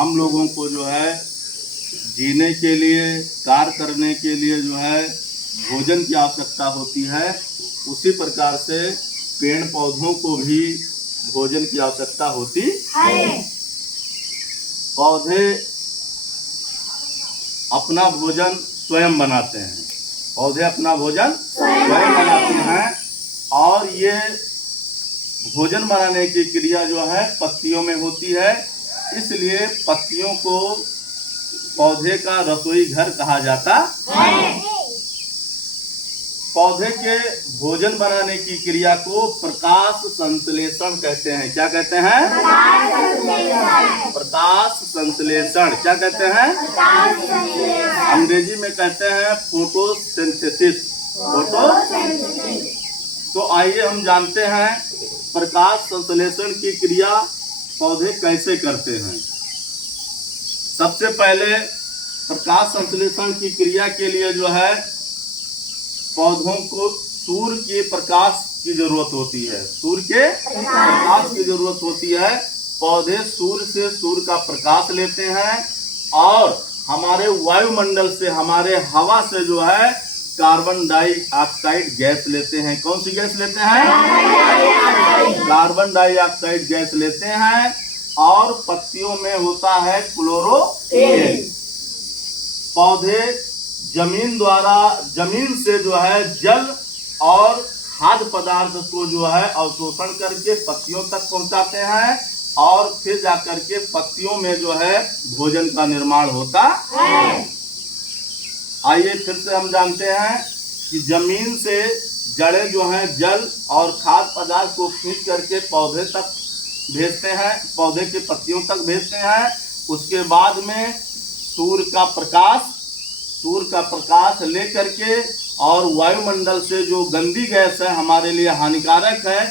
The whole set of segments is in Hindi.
हम लोगों को जो है जीने के लिए, कार्य करने के लिए जो है भोजन की आवश्यकता होती है, उसी प्रकार से पेड़ पौधों को भी भोजन की आवश्यकता होती है। पौधे अपना भोजन स्वयं बनाते हैं। पौधे अपना भोजन स्वयं बनाते हैं और ये भोजन बनाने की क्रिया जो है पत्तियों में होती है, इसलिए पत्तियों को पौधे का रसोई घर कहा जाता है। पौधे के भोजन बनाने की क्रिया को प्रकाश संश्लेषण कहते हैं। क्या कहते हैं? प्रकाश संश्लेषण। क्या कहते हैं? अंग्रेजी में कहते हैं फोटोसिंथेसिस। तो आइए हम जानते हैं प्रकाश संश्लेषण की क्रिया पौधे कैसे करते हैं। सबसे पहले प्रकाश संश्लेषण की क्रिया के लिए जो है पौधों को सूर्य के प्रकाश की जरूरत होती है। सूर्य के प्रकाश की जरूरत होती है। पौधे सूर्य से सूर्य का प्रकाश लेते हैं और हमारे वायुमंडल से, हमारे हवा से जो है कार्बन डाइऑक्साइड गैस लेते हैं। कौन सी गैस लेते हैं? कार्बन डाइऑक्साइड गैस लेते हैं और पत्तियों में होता है क्लोरोफिल। पौधे जमीन से जो है जल और खाद्य पदार्थ को जो है अवशोषण करके पत्तियों तक पहुंचाते हैं और फिर जाकर के पत्तियों में जो है भोजन का निर्माण होता है। आइए फिर से हम जानते हैं कि जमीन से जड़ें जो हैं जल और खाद्य पदार्थ को खींच करके पौधे तक भेजते हैं, पौधे के पत्तियों तक भेजते हैं। उसके बाद में सूर्य का प्रकाश लेकर के और वायुमंडल से जो गंदी गैस है, हमारे लिए हानिकारक है,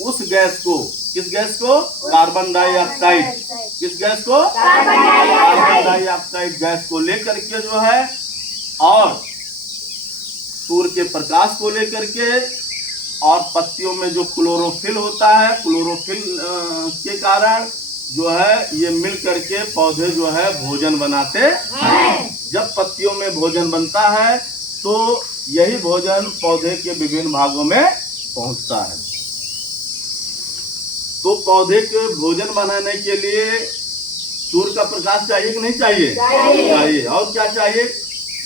उस गैस को, किस गैस को? Carbon dioxide. किस गैस को? कार्बन डाइऑक्साइड गैस को लेकर के जो है और सूर्य के प्रकाश को लेकर के और पत्तियों में जो क्लोरोफिल होता है, क्लोरोफिल के कारण जो है ये मिल करके पौधे जो है भोजन बनाते हैं। जब पत्तियों में भोजन बनता है तो यही भोजन पौधे के विभिन्न भागों में पहुंचता है। तो पौधे के भोजन बनाने के लिए सूर्य का प्रकाश चाहिए कि नहीं चाहिए? चाहिए। और क्या चाहिए?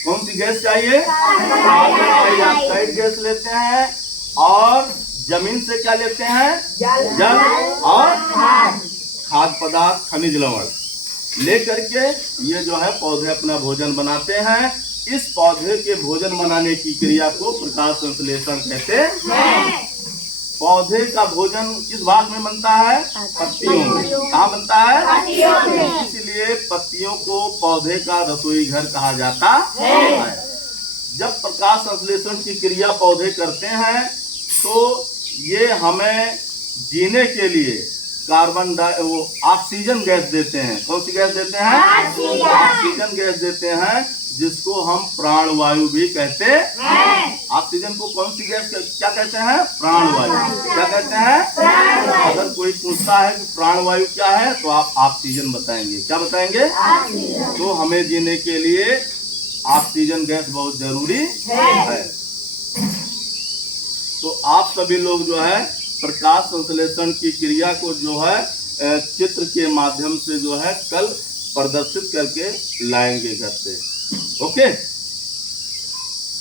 कौन सी गैस चाहिए? कार्बन डाइऑक्साइड गैस लेते हैं और जमीन से क्या लेते हैं? जल और खाद्य पदार्थ, खनिज लवण लेकर के ये जो है पौधे अपना भोजन बनाते हैं। इस पौधे के भोजन बनाने की क्रिया को प्रकाश संश्लेषण कहते हैं। पौधे का भोजन किस भाग में बनता है? पत्तियों में। कहाँ बनता है? पत्तियों में। इसलिए पत्तियों को पौधे का रसोई घर कहा जाता है। जब प्रकाश संश्लेषण की क्रिया पौधे करते हैं तो ये हमें जीने के लिए ऑक्सीजन गैस देते हैं। कौन सी गैस देते हैं? ऑक्सीजन गैस देते हैं, जिसको हम प्राणवायु भी कहते हैं। ऑक्सीजन को कौन सी गैस क्या कहते हैं? प्राणवायु। क्या कहते हैं? अगर कोई पूछता है कि प्राणवायु क्या है तो आप ऑक्सीजन बताएंगे। क्या बताएंगे? तो हमें जीने के लिए ऑक्सीजन गैस बहुत जरूरी है। तो आप सभी लोग जो है प्रकाश संश्लेषण की क्रिया को जो है चित्र के माध्यम से जो है कल प्रदर्शित करके लाएंगे घर से। ओके।